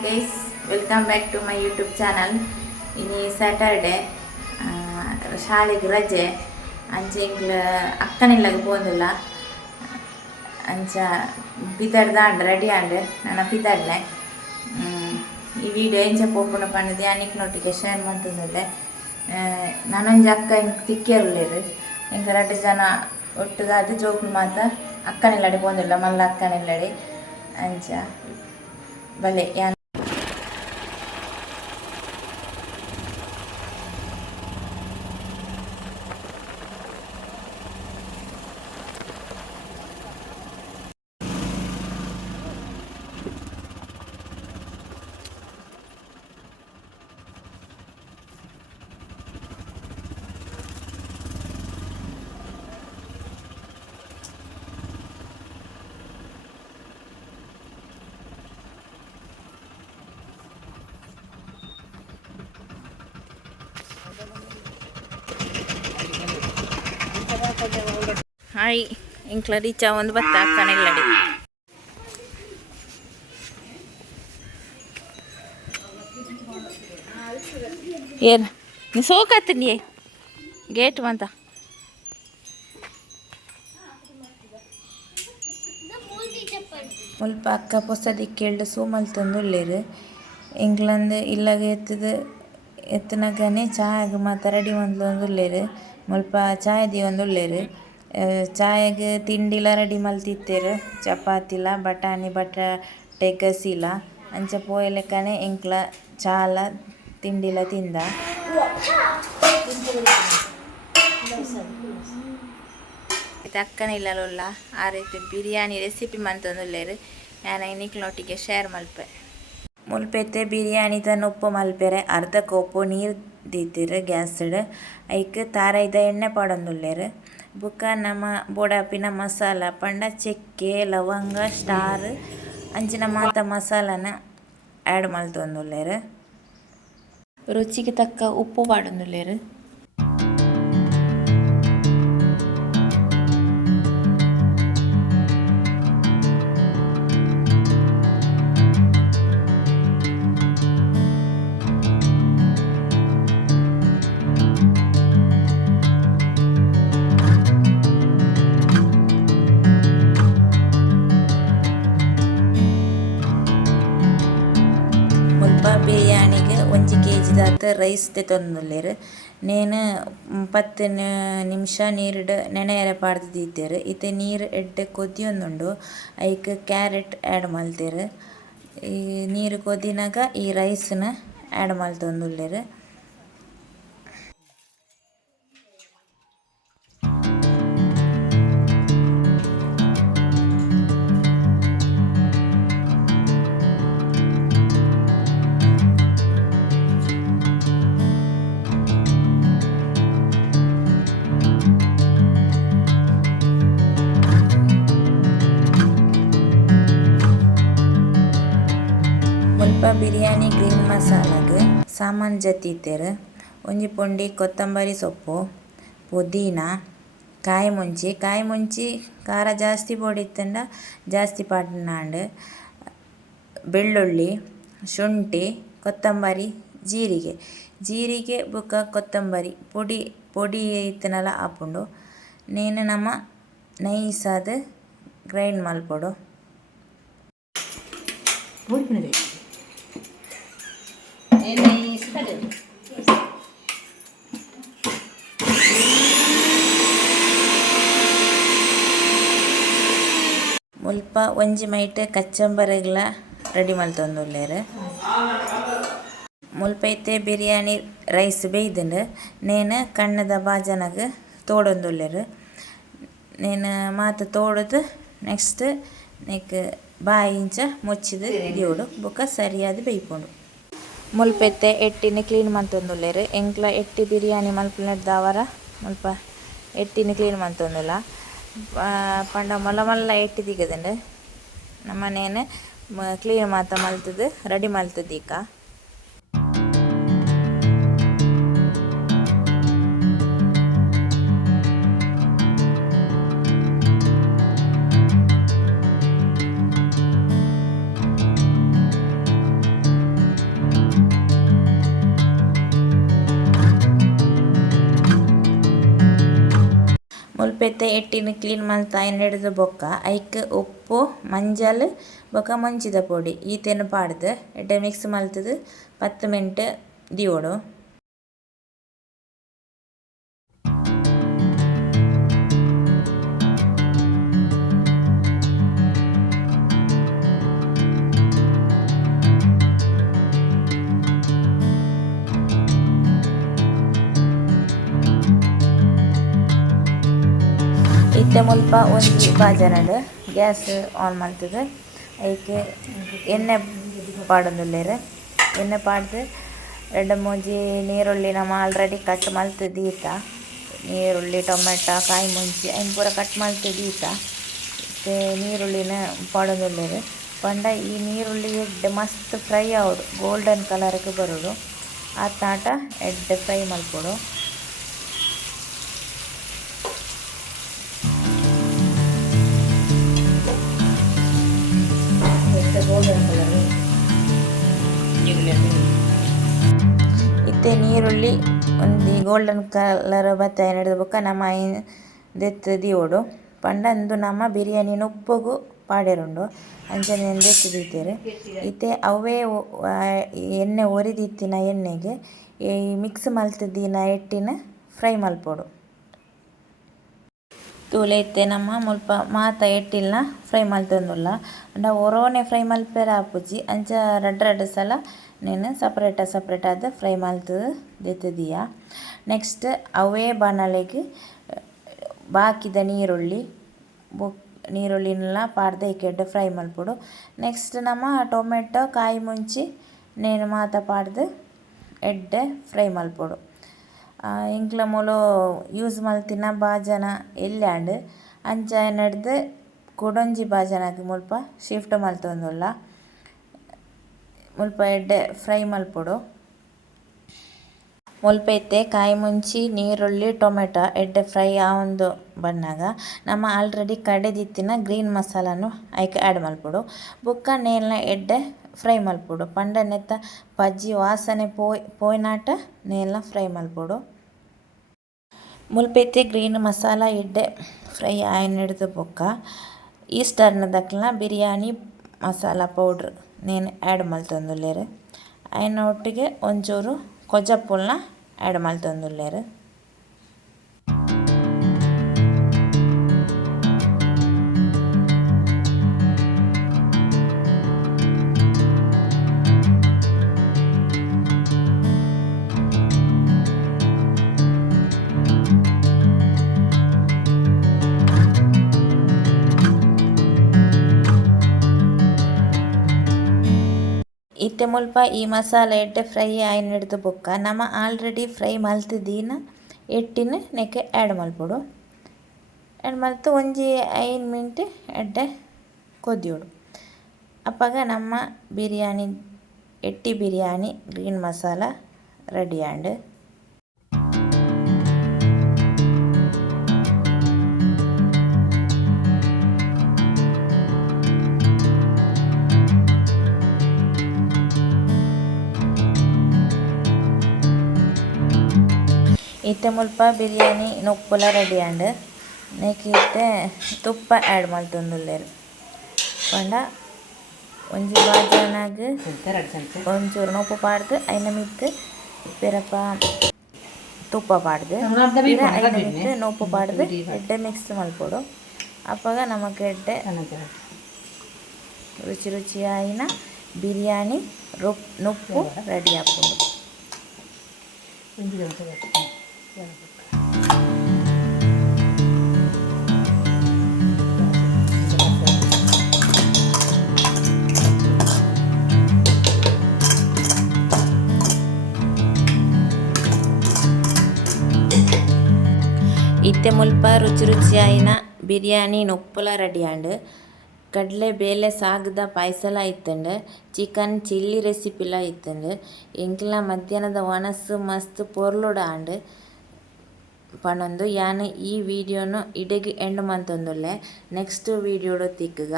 Guys, welcome back to my YouTube channel. ಇನ್ನು Saturday ಶಾಲೆಗೆ ರಜೆ ಅಂಚೆ ಅಕ್ಕನಿಲ್ಲಗೆ ಹೋದಿಲ್ಲ ಅಂಚ ಪಿತಾಡ್ದಾಂಡ್ ರೆಡಿ ಆಂಡ್ ನನ್ನ ಪಿತಾಡ್ಲೆ ಈ ವಿಡಿಯೋ ಎಂಚ ಪೋಪುನ ಪಂಡದು ಯಾನಿಕ್ನೊಟ್ಟಿಗೆ ಶೇರ್ ಮಾಡ್ತಿದ್ದೆ. ನಾನೊಂದು ಅಕ್ಕ ಹಿಂಗೆ ತಿಕ್ಕಿರಲಿರು ಹಿಂಗೆ 2 ಜನ ಒಟ್ಟಿಗಾದ ಜೋಕ್ಲು ಮಾತ ಅಕ್ಕನಿಲ್ಲಡಿ ಹೋದಿಲ್ಲ ಮಲ್ಲ ಅಕ್ಕನಿಲ್ಲಡಿ ಅಂಚ ಬಲೆ ಯಾನ್ ಹಾಯ್ ಇಂಕ್ಲ ರೀಚ ಒಂದು ಬತ್ತ ಅಕ್ಕನಿಲ್ಲಡಿ ಏನು ನೀ ಸೋಕಾತೀನಿ ಗೇಟ್ ಬಂತ ಮುಲ್ಪ ಅಕ್ಕ ಪೊಸದಿ ಕೇಳ್ದು ಸೂಮಲ್ ತಂದುಳ್ಳೇರು ಇಂಗ್ಲಂದ್ ಇಲ್ಲಾಗ ಎತ್ತನಾಗನೆ ಚಾಯಗೆ ಮಾತ್ರ ರೆಡಿ ಒಂದುಳ್ಳೇರು ಮುಲ್ಪ ಚಾಯದಿ ಒಂದುಳ್ಳೇರು ಚಾಯಗೆ ತಿಂಡಿಲ ರೆಡಿ ಮಲ್ತಿತ್ತೇರು ಚಪಾತಿಲ ಬಟಾಣಿ ಬಟಾಟೆ ಗಸಿಲ ಅಂಚ ಪೋಯಲೆಕ್ಕನೆ ಇಂಕ್ಲ ಚಾಲ ತಿಂಡಿಲ ತಿಂದ ಅಕ್ಕನಿಲ್ಲಲ್ಲ ಆ ರೀತಿ ಬಿರಿಯಾನಿ ರೆಸಿಪಿ ಮಂತಂದುಲ್ಲೇರು ನಾನು ಇನ್ನಿಕ್ಲೊಟ್ಟಿಗೆ ಶೇರ್ ಮಲ್ಪೆ ಮುಲ್ಪೆತ್ತೆ ಬಿರಿಯಾನಿ ತನ್ನ ಉಪ್ಪು ಮಲ್ಪೆರೆ ಅರ್ಧ ಕೋಪು ನೀರು ದಿತ್ತಿರು ಗ್ಯಾಸ್ಡ್ ಐಕ್ ತಾರೈದ ಎಣ್ಣೆ ಪಡೊಂದುಲ್ಲೇರು ಬುಕ್ಕ ನಮ್ಮ ಬೋಡಾಪಿನ ಮಸಾಲ ಪಂಡ ಚೆಕ್ಕೆ ಲವಂಗ ಸ್ಟಾರ್ ಅಂಚಿನ ಮಾತ ಮಸಾಲನ ಆ್ಯಡ್ ಮಲ್ತೊಂದುಲ್ಲೇರು ರುಚಿಗೆ ತಕ್ಕ ಉಪ್ಪು ಪಾಡೊಂದುಲ್ಲೇರು ಬಿರಿಯಾನಿಗೆ 1 kg ದಾತ ರೈಸ್ ತೆತ್ತೊಂದುಲ್ಲೇರು ನೇನು 10 ನಿಮಿಷ ನೀರುಡು ನೆನೆಯರೆ ಪಾಡ್ದು ದೀತೇರು ಇತ್ತೆ ನೀರು ಎಡ್ಡೆ ಕೊದಿಯೊಂದುಂಡು ಐಕ್ ಕ್ಯಾರೆಟ್ ಆ್ಯಡ್ ಮಲ್ತೇರು ಈ ನೀರು ಕೊದಿನಾಗ ಈ ರೈಸ್ನ ಆ್ಯಡ್ ಮಲ್ತೊಂದುಲ್ಲೇರು ಮುಲ್ಪ ಬಿರಿಯಾನಿ ಗ್ರೀನ್ ಮಸಾಲಾಗ ಸಾಮಾನು ಜತ್ತಿತ್ತೇರು ಒಂಜಿ ಪೊಂಡಿ ಕೊತ್ತಂಬರಿ ಸೊಪ್ಪು ಪುದೀನ ಕಾಯಿ ಮುಂಚಿ ಖಾರ ಜಾಸ್ತಿ ಪೊಡಿತ್ತಂಡ ಜಾಸ್ತಿ ಪಾಡ್ನಾಂಡು ಬೆಳ್ಳುಳ್ಳಿ ಶುಂಠಿ ಕೊತ್ತಂಬರಿ ಜೀರಿಗೆ ಬುಕ್ಕ ಕೊತ್ತಂಬರಿ ಪೊಡಿ ಇತ್ತನಲ್ಲ ಆಪುಂಡು ನೇನು ನಮ್ಮ ನೈಸಾದ ಗ್ರೈಂಡ್ ಮಲ್ಪೊಡು ಮುಲ್ಪ ಒಂಜಿ ಮೈಟ್ ಕಚ್ಚಂಬರಗ್ಲ ರೆಡಿ ಮಲ್ತೊಂದುಲ್ಲೇರು ಮುಲ್ಪ ಇತ್ತೆ ಬಿರಿಯಾನಿ ರೈಸ್ ಬೇಯ್ದುಂಡು ನೇನು ಕಣ್ಣದ ಬಾಜನಗ ತೋಡೊಂದುಲ್ಲೇರು ನೇನು ಮಾತು ತೋಡದು ನೆಕ್ಸ್ಟ್ ನೆಕ್ ಬಾಯಿ ಇಂಚ ಮುಚ್ಚಿದ ದಿಯೋಡು ಬೊಕ್ಕ ಸರಿಯಾದ ಬೇಯ್ಪುಂಡು ಮುಲ್ಪೆತ್ತೆ ಎಟ್ಟಿನ ಕ್ಲೀನ್ ಮಂತೊಂದುಲ್ಲೇರು ಎಂಕ್ಲ ಎಟ್ಟಿ ಬಿರಿಯಾನಿ ಮಲ್ಪುನಡ್ದಾವರ ಮುಲ್ಪ ಎಟ್ಟಿನ ಕ್ಲೀನ್ ಮಂತೊಂದುಲ್ಲ ಪಂಡ ಮಲ್ಲ ಎಟ್ಟಿ ದಿಗದುಂಡು ನಮ್ಮನೇನು ಕ್ಲೀನ್ ಮಾತ ಮಲ್ತದು ರೆಡಿ ಮಲ್ತದೀಕ ಮುಲ್ಪೆತ್ತೆ ಎಟ್ಟಿನ ಕ್ಲೀನ್ ಮಲ್ತ ಹಿಡಿದು ಬೊಕ್ಕ ಐಕ್ ಉಪ್ಪು ಮಂಜಲ್ ಬೊಕ್ಕ ಮುಂಚಿದ ಪೊಡಿ ಈತೆನು ಪಾಡ್ದು ಎಡ್ಡೆ ಮಿಕ್ಸ್ ಮಲ್ತದು 10 ಮಿನಿಟ್ ದಿಯೋಡು. ಇತ್ತೆ ಮುಲ್ಪ ಒಂಜಿ ಬಾಜನಡ್ ಗ್ಯಾಸ್ ಆನ್ ಮಲ್ತದು ಐಕೆ ಎಣ್ಣೆ ಪಾಡೊಂದುಲ್ಲೆರ್. ಎಣ್ಣೆ ಪಾಡ್ದು 2-3 ನೀರುಳ್ಳಿ ನಮ್ಮ ಆಲ್ರೆಡಿ ಕಟ್ ಮಲ್ತ್ ದೀತ ನೀರುಳ್ಳಿ ಟೊಮೆಟೊ ಕಾಯಿ ಮುಂಚಿ ಐನ್ ಪೂರ ಕಟ್ ಮಲ್ತ್ ದೀತ ಮತ್ತೆ ನೀರುಳ್ಳಿನ ಪಾಡೊಂದುಲ್ಲೆರ್. ಪಂಡ ಈ ನೀರುಳ್ಳಿ ಎಡ್ಡೆ ಮಸ್ತ್ ಫ್ರೈ ಆವೊಡು ಗೋಲ್ಡನ್ ಕಲರ್ಗ್ ಬರೋಡು ಆತ್ನಾಟ ಎಡ್ಡೆ ಫ್ರೈ ಮಲ್ಪೊಡು. ಇತ್ತೆ ನೀರುಳ್ಳಿ ಒಂದು ಗೋಲ್ಡನ್ ಕಲರ್ ಬತ್ತ ಹಿಡಿದ ಬೊಕ್ಕ ನಮ್ಮ ದೆತ್ತು ದಿಯೋಡು ಪಂಡಂದು ನಮ್ಮ ಬಿರಿಯಾನಿನ ಉಪ್ಪುಗು ಪಾಡೇರುಂಡು ಅಂಚನೆ ದೆತ್ತು ದೀತೆರ್. ಇತ್ತೆ ಅವೇ ಎಣ್ಣೆ ಒರಿದಿತ್ತಿನ ಎಣ್ಣೆಗೆ ಈ ಮಿಕ್ಸ್ ಮಲ್ತದಿನ ಎಟ್ಟಿನ ಫ್ರೈ ಮಲ್ಪೊಡು. ತೂಲೆ ಇತ್ತೆ ನಮ್ಮ ಮುಲ್ಪ ಮಾತ ಎಟ್ಟಿಲ್ನ ಫ್ರೈ ಮಲ್ತೊಂದುಲ್ಲ ಅಂಡ ಒರೋನೆ ಫ್ರೈ ಮಲ್ಪೆರೆ ಆಪುಜಿ ಅಂಚ ರಡ್ಡ್ ಸಲ నేను ಸಪ್ರೇಟ್ ಆದ್ ಫ್ರೈ ಮಲ್ತ್ ದೆತ್ತದಿಯ. ನೆಕ್ಸ್ಟ್ ಅವೇ ಬಾಣಲೆಗ್ ಬಾಕಿದ ನೀರುಳ್ಳಿನೆಲ್ಲ ಪಾಡ್ದು ಇಕ್ಕೆಡ್ಡೆ ಫ್ರೈ ಮಲ್ಪೊಡು. ನೆಕ್ಸ್ಟ್ ನಮ್ಮ ಟೊಮೆಟೊ ಕಾಯಿ ಮುಂಚಿ నేను ಮಾತ ಪಾಡ್ದು ಎಡ್ಡೆ ಫ್ರೈ ಮಲ್ಪೊಡು. ಇಂಕ್ಲ ಮೂಲು ಯೂಸ್ ಮಲ್ತಿನ ಬಾಜನ ಎಲ್ಯಾಂಡ್ ಅಂಚ ನಡ್ದು ಕೊಡೊಂಜಿ ಬಾಜನಗ್ ಮುಲ್ಪ ಶಿಫ್ಟ್ ಮಲ್ತೊಂದುಲ್ಲ ಮುಲ್ಪ ಎಡ್ಡೆ ಫ್ರೈ ಮಲ್ಪೊಡು. ಮುಲ್ಪ ಇತ್ತೆ ಕಾಯಿ ಮುಂಚಿ ನೀರುಳ್ಳಿ ಟೊಮೆಟೊ ಎಡ್ಡೆ ಫ್ರೈ ಆವೊಂದು ಬನ್ನಗ ನಮ್ಮ ಆಲ್ರೆಡಿ ಕಡೆದಿತ್ತಿನ ಗ್ರೀನ್ ಮಸಾಲಾನು ಐಕೆ ಆ್ಯಡ್ ಮಲ್ಪೊಡು. ಬೊಕ್ಕ ನೇಲ್ನ ಎಡ್ಡೆ ಫ್ರೈ ಮಲ್ಪೊಡು ಪಂಡ ನೆತ್ತ ಪಜ್ಜಿ ವಾಸನೆ ಪೋಯ್ನಾಟ ನೇಲ್ನ ಫ್ರೈ ಮಲ್ಪೊಡು. ಮುಲ್ಪ ಇತ್ತೆ ಗ್ರೀನ್ ಮಸಾಲ ಎಡ್ಡೆ ಫ್ರೈ ಆಯ್ನ ಹಿಡ್ದು ಬೊಕ್ಕ ಈಸ್ಟರ್ನ್ ದಕ್ಲ್ನ ಬಿರಿಯಾನಿ ಮಸಾಲ ಪೌಡ್ರ್ నేను ಆ್ಯಡ್ ಮಲ್ತೊಂದುಲ್ಲೆರ್. ಐನ ಒಟ್ಟಿಗೆ ಒಂಚೂರು ಕೊಜಪ್ಪುಲ್ನ ಆ್ಯಡ್ ಮಲ್ತೊಂದುಲ್ಲೆರ್. ಇತ್ತೆ ಮುಲ್ಪ ಈ ಮಸಾಲೆ ಎಡ್ಡೆ ಫ್ರೈ ಆಯ್ನ ಹಿಡ್ದು ಬೊಕ್ಕ ನಮ್ಮ ಆಲ್ರೆಡಿ ಫ್ರೈ ಮಲ್ತದೀನ ಎಟ್ಟಿನ ನೆಕ್ಕೆ ಆ್ಯಡ್ ಮಲ್ಪೊಡು. ಆ್ಯಡ್ ಮಲ್ತ್ ಒಂಜಿ 5 ಮಿನಿಟ್ ಎಡ್ಡೆ ಕೊದ್ಯೋಡು ಅಪ್ಪಗ ನಮ್ಮ ಬಿರಿಯಾನಿ ಎಟ್ಟಿ ಬಿರಿಯಾನಿ ಗ್ರೀನ್ ಮಸಾಲ ರೆಡಿ ಆಂಡ್. ಇತ್ತೆ ಮುಲ್ಪ ಬಿರಿಯಾನಿ ನೊಪ್ಪುಲ ರೆಡಿ ಆಂಡ್ ನೆಕ್ಸ್ಟ್ ಇತ್ತೆ ತುಪ್ಪ ಆ್ಯಡ್ ಮಲ್ತೊಂದುಲ್ಲೆರ್. ಪಂಡ ಒಂಜಿ ಬಾಜನಗ್ ಒಂಚೂರು ನೊಪ್ಪು ಪಾಡ್ದು ಐನ ಮಿತ್ತ್ ಪಿರಪ ತುಪ್ಪ ಪಾಡ್ದು ಐನ ಮಿತ್ತ್ ನೊಪ್ಪು ಪಾಡ್ದು ಎಡ್ಡೆ ಮಿಕ್ಸ್ ಮಲ್ಪೊಡು ಅಪ್ಪಗ ನಮಕ್ ಎಡ್ಡೆ ರುಚಿ ಆಯಿನ ಬಿರಿಯಾನಿ ನೊಪ್ಪು ರೆಡಿ ಆಪುಂಡು. ಇತ್ತೆ ಮುಲ್ಪ ರುಚಿ ಆಯಿನ ಬಿರಿಯಾನಿ ನೊಪ್ಪುಲ ರೆಡಿ ಆಂಡ್. ಕಡಲೆ ಬೇಳೆ ಸಾಗ್ದ ಪಾಯ್ಸಲ ಇತ್ತಂಡ್ ಚಿಕನ್ ಚಿಲ್ಲಿ ರೆಸಿಪಿಲ ಇತ್ತಂಡ್ ಎಂಕ್ಲ ಮಧ್ಯಾಹ್ನದ ವನಸ್ ಮಸ್ತ್ ಪೊರ್ಲುಡ ಆಂಡ್ ಪನೊಂದು ಯಾನ್ ಈ ವಿಡಿಯೋನು ಇಡೆಗ್ ಎಂಡ್ ಮಂತೊಂದುಲ್ಲೆ. ನೆಕ್ಸ್ಟ್ ವಿಡಿಯೋಡು ತಿಕ್ಕುಗ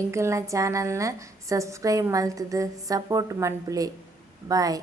ಎಂಕಲ್ನ ಚಾನಲ್ನ ಸಬ್ಸ್ಕ್ರೈಬ್ ಮಲ್ತುದು ಸಪೋರ್ಟ್ ಮನ್ಪುಲೆ. ಬಾಯ್.